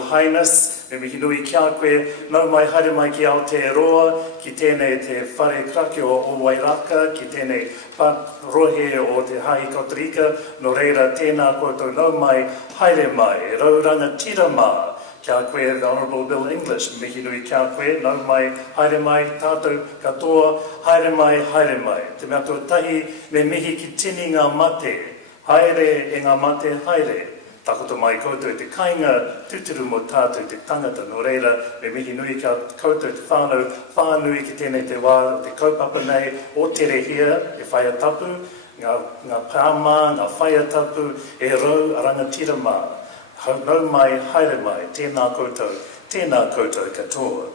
Royal Highness, me mihi nui kia koe, nau mai haere mai ki Aotearoa, ki tēnei te whare krake o Wairaka, ki tēnei rohe o te Hai Costa Rica, no reira tēnā koutou nau mai haere mai, e rauranga tira mā. Kia koe, the Honourable Bill English, mihi nui kia koe, nau mai, haere mai, tātou katoa, haere mai. Te mea tuatahi, me mihi ki tini ngā mate, haere e ngā mate haere. Takoto mai koutou te kainga tuturu mo tātou te tangata, no reira, me mihi nui kia koutou te whānau, whānui ki tēnei te wā, te kaupapa nei, o tere hia, e whaia tapu, ngā pāma, ngā whaia tapu, e rau arangatira mā. Nau mai, haere mai, tēnā koutou katoa.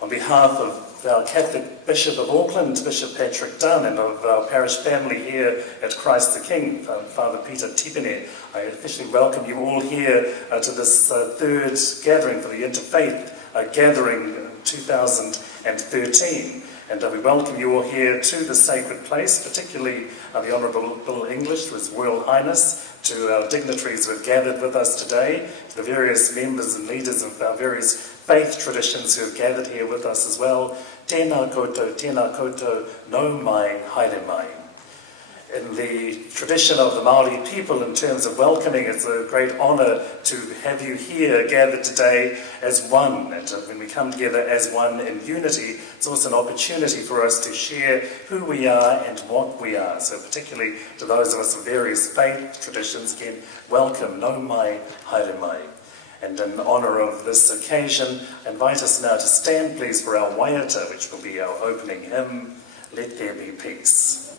On behalf of our Catholic Bishop of Auckland, Bishop Patrick Dunn, and of our parish family here at Christ the King, Fr.Tipene, I officially welcome you all here to this third gathering for the Interfaith gathering 2013. And we welcome you all here to the sacred place, particularly the Honourable Bill English, to His Royal Highness, to our dignitaries who have gathered with us today, to the various members and leaders of our various faith traditions who have gathered here with us as well. Tēnā koutou, nau mai, haere mai. In the tradition of the Māori people, in terms of welcoming, it's a great honour to have you here gathered today as one. And when we come together as one in unity, it's also an opportunity for us to share who we are and what we are. So particularly to those of us of various faith traditions, again, welcome, nau mai, haere mai. And in honour of this occasion, I invite us now to stand, please, for our waiata, which will be our opening hymn, Let There Be Peace.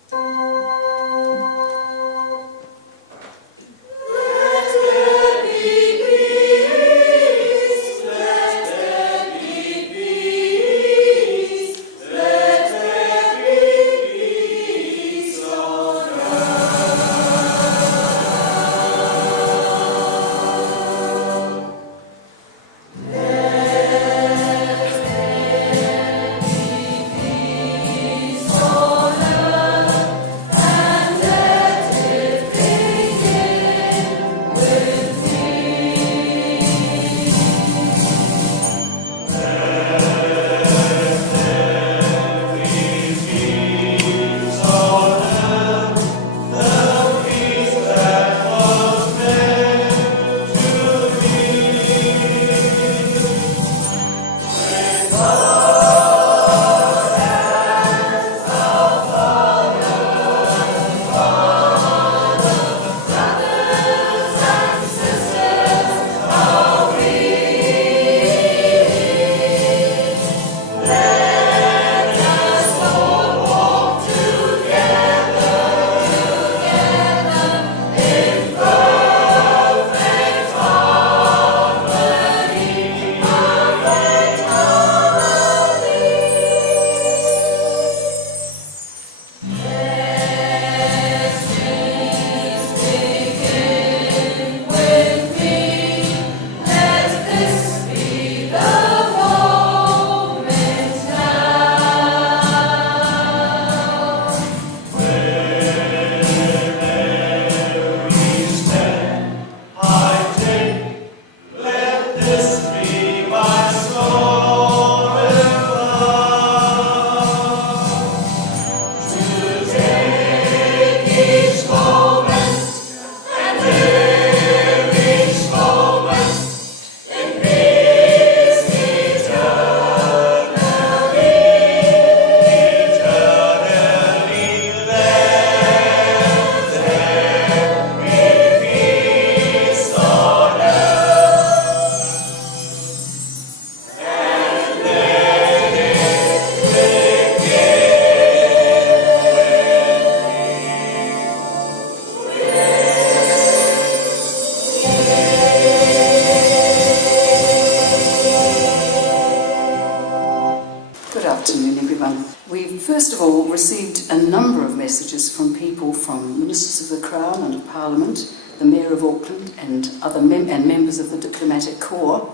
First of all, received a number of messages from people, from Ministers of the Crown and of Parliament, the Mayor of Auckland and other members of the Diplomatic Corps,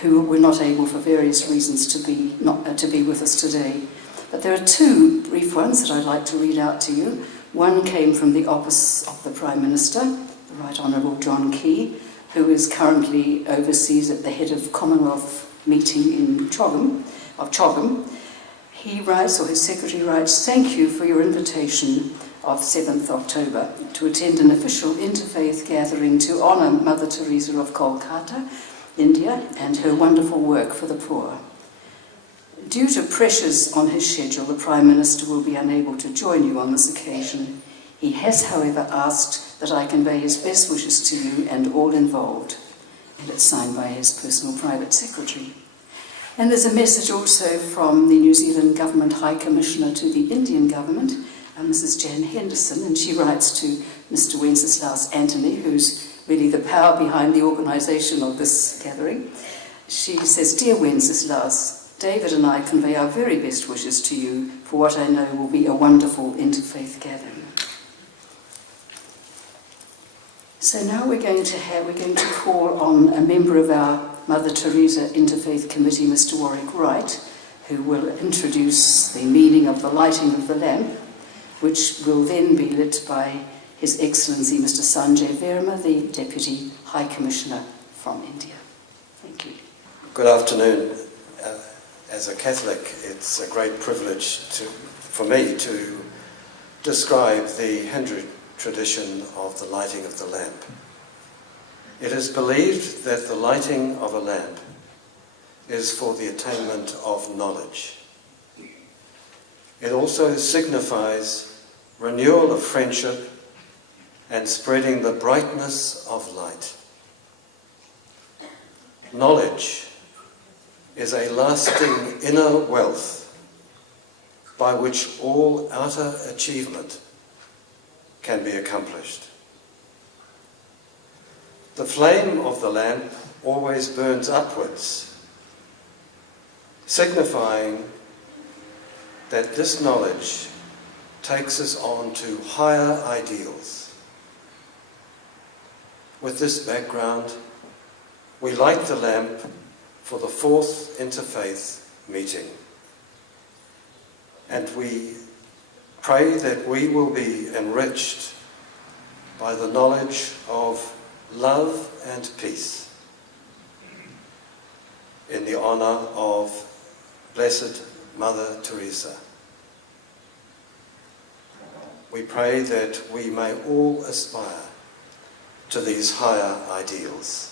who were not able for various reasons to be with us today. But there are two brief ones that I'd like to read out to you. One came from the office of the Prime Minister, the Right Honourable John Key, who is currently overseas at the head of Commonwealth meeting in Chogam, he writes, or his secretary writes, "Thank you for your invitation of 7th October to attend an official interfaith gathering to honour Mother Teresa of Kolkata, India, and her wonderful work for the poor. Due to pressures on his schedule, the Prime Minister will be unable to join you on this occasion. He has, however, asked that I convey his best wishes to you and all involved." And it's signed by his personal private secretary. And there's a message also from the New Zealand Government High Commissioner to the Indian government, Mrs. Jan Henderson, and she writes to Mr. Wenceslaus Anthony, who's really the power behind the organisation of this gathering. She says, "Dear Wenceslaus, David and I convey our very best wishes to you for what I know will be a wonderful interfaith gathering." So now we're going to call on a member of our Mother Teresa Interfaith Committee, Mr. Warwick Wright, who will introduce the meaning of the lighting of the lamp, which will then be lit by His Excellency Mr. Sanjay Verma, the Deputy High Commissioner from India. Thank you. Good afternoon. As a Catholic, it's a great privilege for me to describe the Hindu tradition of the lighting of the lamp. It is believed that the lighting of a lamp is for the attainment of knowledge. It also signifies renewal of friendship and spreading the brightness of light. Knowledge is a lasting inner wealth by which all outer achievement can be accomplished. The flame of the lamp always burns upwards, signifying that this knowledge takes us on to higher ideals. With this background, we light the lamp for the 4th Interfaith meeting, and we pray that we will be enriched by the knowledge of love and peace in the honour of Blessed Mother Teresa. We pray that we may all aspire to these higher ideals.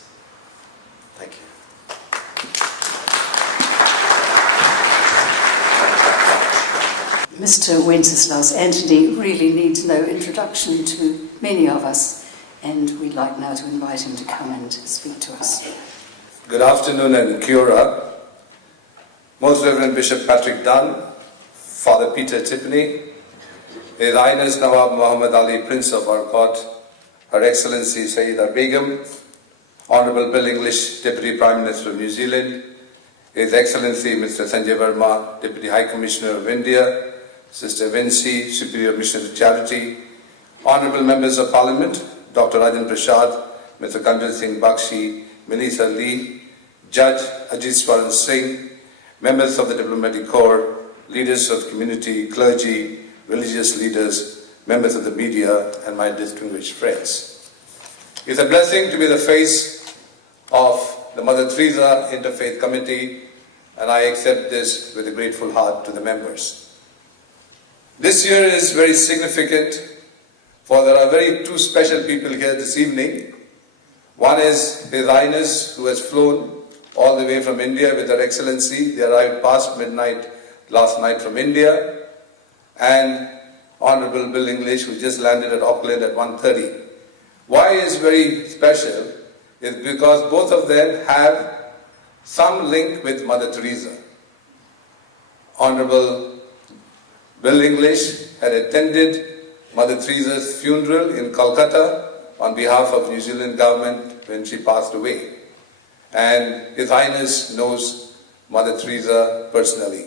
Thank you. Mr. Wenceslaus Anthony really needs no introduction to many of us, and we'd like now to invite him to come and speak to us. Good afternoon and kia ora. Most Reverend Bishop Patrick Dunn, Father Fr.Tipene, His Highness Nawab Muhammad Ali, Prince of Warwick, Her Excellency Sayyidah Begum, Honourable Bill English, Deputy Prime Minister of New Zealand, His Excellency Mr. Sanjay Verma, Deputy High Commissioner of India, Sister Vinci, Superior Missionary Charity, Honourable Members of Parliament, Dr. Rajan Prasad, Mr. Kanwar Singh Bakshi, Melissa Lee, Judge Ajit Swaran Singh, members of the Diplomatic Corps, leaders of community, clergy, religious leaders, members of the media, and my distinguished friends. It's a blessing to be the face of the Mother Teresa Interfaith Committee, and I accept this with a grateful heart to the members. This year is very significant, for there are two special people here this evening. One is His Highness, who has flown all the way from India with Her Excellency. They arrived past midnight last night from India. And Honourable Bill English, who just landed at Auckland at 1:30. Why is very special is because both of them have some link with Mother Teresa. Honourable Bill English had attended Mother Teresa's funeral in Calcutta on behalf of New Zealand government when she passed away. And His Highness knows Mother Teresa personally.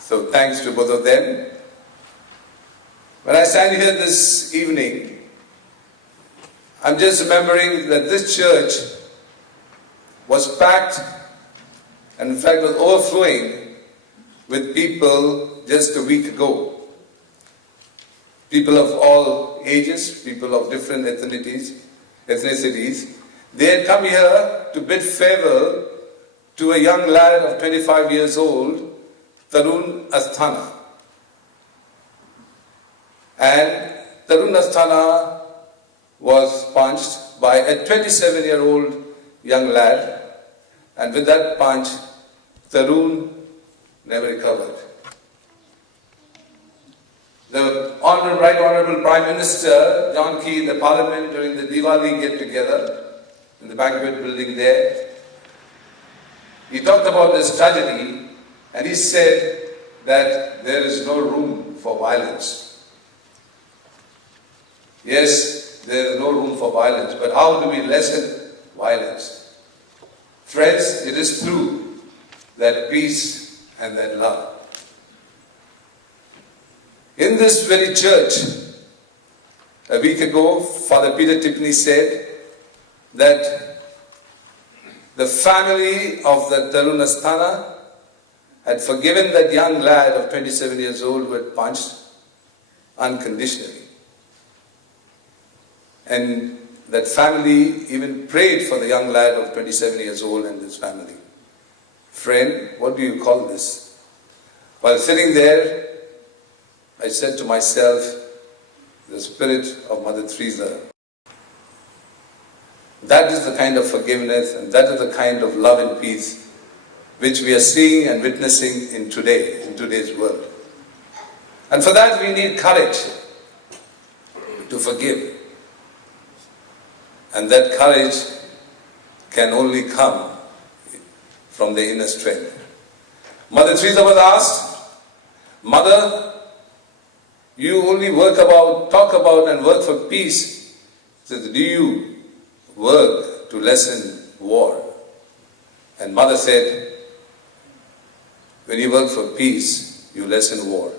So thanks to both of them. When I stand here this evening, I'm just remembering that this church was packed and in fact was overflowing with people just a week ago. People of all ages, people of different ethnicities, ethnicities, they had come here to bid farewell to a young lad of 25 years old, Tarun Asthana. And Tarun Asthana was punched by a 27-year-old young lad, and with that punch, Tarun never recovered. The Right Honourable Prime Minister, John Key, in the Parliament during the Diwali get-together in the banquet building there, he talked about this tragedy and he said that there is no room for violence. Yes, there is no room for violence, but how do we lessen violence? Friends, it is through that peace and that love. In this very church, a week ago, Fr.Tipene said that the family of the Tarun Asthana had forgiven that young lad of 27 years old who had punched unconditionally. And that family even prayed for the young lad of 27 years old and his family. Friend, what do you call this? While sitting there, I said to myself, the spirit of Mother Teresa. That is the kind of forgiveness and that is the kind of love and peace which we are seeing and witnessing in today's world. And for that we need courage to forgive. And that courage can only come from the inner strength. Mother Teresa was asked, Mother, you only talk about and work for peace. She said, do you work to lessen war? And Mother said, when you work for peace, you lessen war.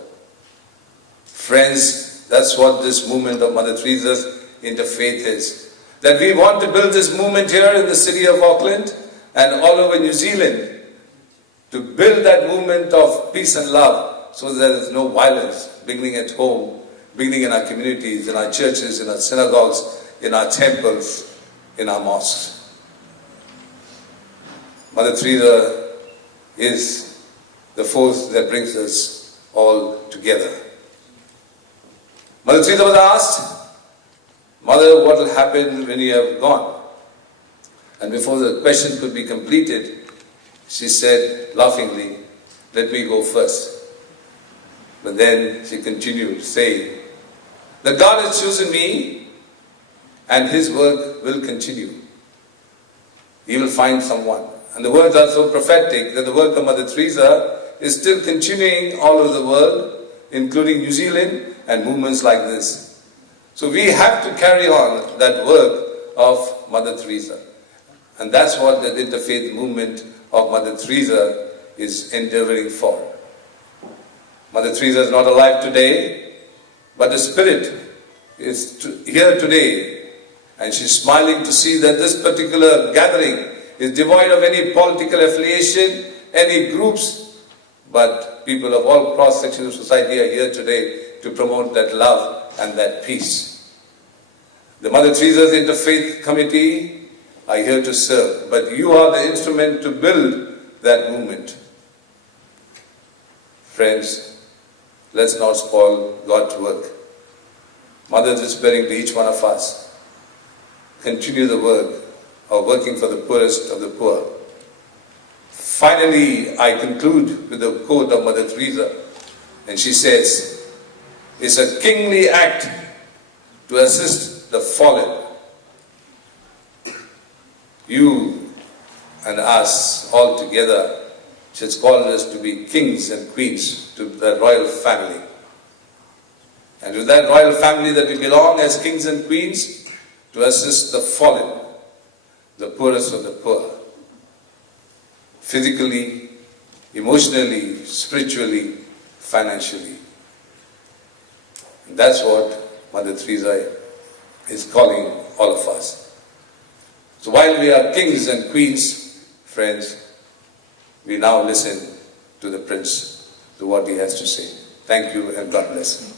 Friends, that's what this movement of Mother Teresa's Interfaith is. That we want to build this movement here in the city of Auckland and all over New Zealand to build that movement of peace and love so that there is no violence, beginning at home, beginning in our communities, in our churches, in our synagogues, in our temples, in our mosques. Mother Teresa is the force that brings us all together. Mother Teresa was asked, Mother, what will happen when you have gone? And before the question could be completed, she said laughingly, let me go first. But then she continued saying that God has chosen me and His work will continue. He will find someone. And the words are so prophetic that the work of Mother Teresa is still continuing all over the world, including New Zealand and movements like this. So we have to carry on that work of Mother Teresa. And that's what the interfaith movement of Mother Teresa is endeavoring for. Mother Teresa is not alive today, but the Spirit is here today. And she's smiling to see that this particular gathering is devoid of any political affiliation, any groups, but people of all cross-sections of society are here today to promote that love and that peace. The Mother Teresa's Interfaith Committee are here to serve, but you are the instrument to build that movement. Friends, let's not spoil God's work. Mother is whispering to each one of us, continue the work of working for the poorest of the poor. Finally, I conclude with a quote of Mother Teresa, and she says, it's a kingly act to assist the fallen. You and us all together, she has called us to be kings and queens to the royal family. And to that royal family that we belong as kings and queens, to assist the fallen, the poorest of the poor. Physically, emotionally, spiritually, financially. And that's what Mother Teresa is calling all of us. So while we are kings and queens, friends, we now listen to the Prince, to what he has to say. Thank you and God bless.